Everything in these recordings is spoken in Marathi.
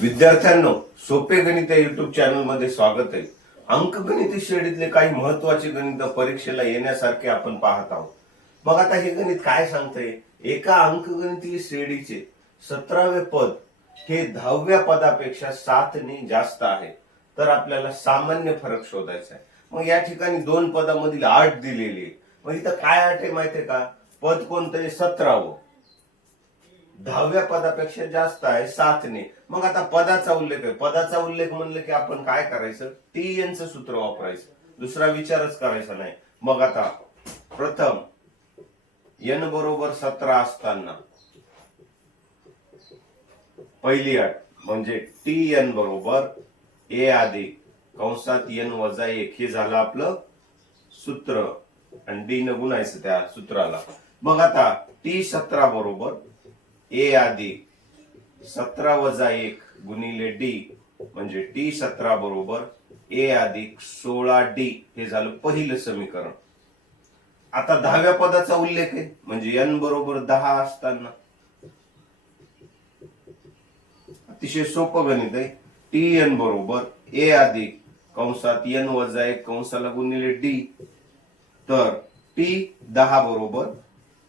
विद्यार्थ्यांनो, सोपे गणित या युट्यूब चॅनल मध्ये स्वागत आहे. अंकगणित श्रेणीतले काही महत्वाचे गणित परीक्षेला येण्यासारखे आपण पाहत आहोत. मग आता हे गणित काय सांगतंय? एका अंकगणितीय श्रेणीचे 17वे पद हे 10व्या पदापेक्षा 7 ने जास्त आहे, तर आपल्याला सामान्य फरक शोधायचा आहे. मग या ठिकाणी दोन पदामधील अट दिलेली आहे. मग इथं काय अट आहे माहितीये का? पद कोणतं आहे? 17वं 10व्या पदापेक्षा जास्त आहे 7 ने. मग आता पदाचा उल्लेख आहे. पदाचा उल्लेख म्हणलं की आपण काय करायचं? TN चं सूत्र वापरायचं, दुसरा विचारच करायचा नाही. मग आता प्रथम n बरोबर 17 असताना पहिली अट म्हणजे TN बरोबर a अधिक कंसात n वजा 1 हे झालं आपलं सूत्र आणि d न गुणायचं त्या सूत्राला. मग आता T17 बरोबर a अधिक 17 वजा 1 गुणिले d म्हणजे T17 बरोबर a अधिक 16d हे झालं पहिलं समीकरण. आता 10व्या पदाचा उल्लेख आहे म्हणजे n बरोबर 10 असताना अतिशय सोपं गणित आहे. TN बरोबर a अधिक कंसात n वजा 1 कंसाला गुणिले d, तर T10 बरोबर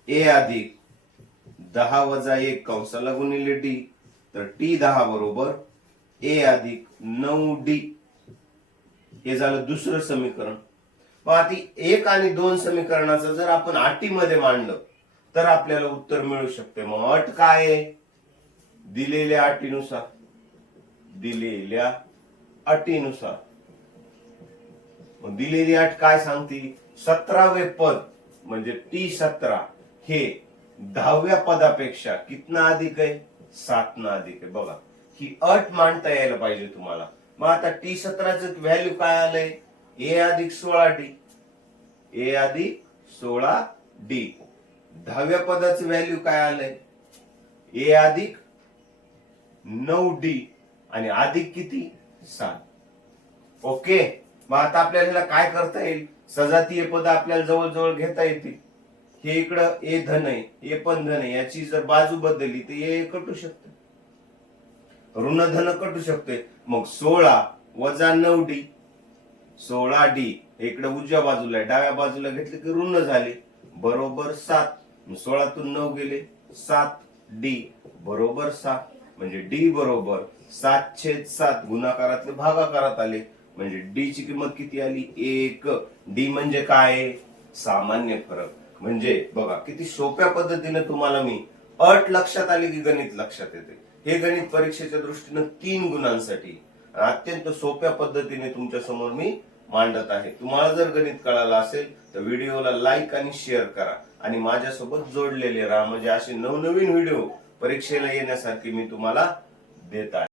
a अधिक 10 वजा 1 कंसाला गुणिले d, तर T10 बरोबर a अधिक 9d हे झालं दुसरं समीकरण. मग आता 1 आणि 2 समीकरणाचं जर आपण अटीमध्ये मांडलं तर आपल्याला उत्तर मिळू शकते. मग अट काय आहे? दिलेल्या अटीनुसार मग दिलेली अट काय सांगते? 17वे पद म्हणजे T17 हे 10व्या पदापेक्षा कितना अधिक आहे? 7 ना अधिक आहे. बघा, ही अट मांडता यायला पाहिजे तुम्हाला. मग आता T17 चं व्हॅल्यू काय आलंय? a अधिक 16d. a अधिक 16d. 10व्या पदाचं व्हॅल्यू काय आलंय? a अधिक 9d आणि अधिक किती? 7. ओके. मग आता आपल्याला काय करता येईल? सजातीय पद आपल्याला जवळजवळ घेता येतील. हे इकडं a धन आहे, हे पण धन आहे, याची जर बाजू बदलली तर हे कटू शकते, ऋण धन कटू शकते. मग 16 वजा 9d 16d इकडे उजव्या बाजूला आहे, डाव्या बाजूला घेतले की ऋण झाले बरोबर 7. 16 तून 9 गेले 7d बरोबर 7 म्हणजे d बरोबर 7/7 गुणाकारातले भागाकारात आले म्हणजे d ची किंमत किती आली? 1. d म्हणजे काय? सामान्य फरक. म्हणजे बघा किती सोप्या पद्धतीने तुम्हाला मी अट लक्षात आली की गणित लक्षात येते. हे गणित परीक्षेच्या दृष्टीने 3 गुणांसाठी अत्यंत सोप्या पद्धतीने तुमच्या समोर मी मांडत आहे. तुम्हाला जर गणित कळालं असेल तर व्हिडिओला लाईक आणि शेअर करा आणि माझ्यासोबत जोडलेले राहा, म्हणजे असे नवनवीन व्हिडिओ परीक्षेला येण्यासारखे मी तुम्हाला देत आहे.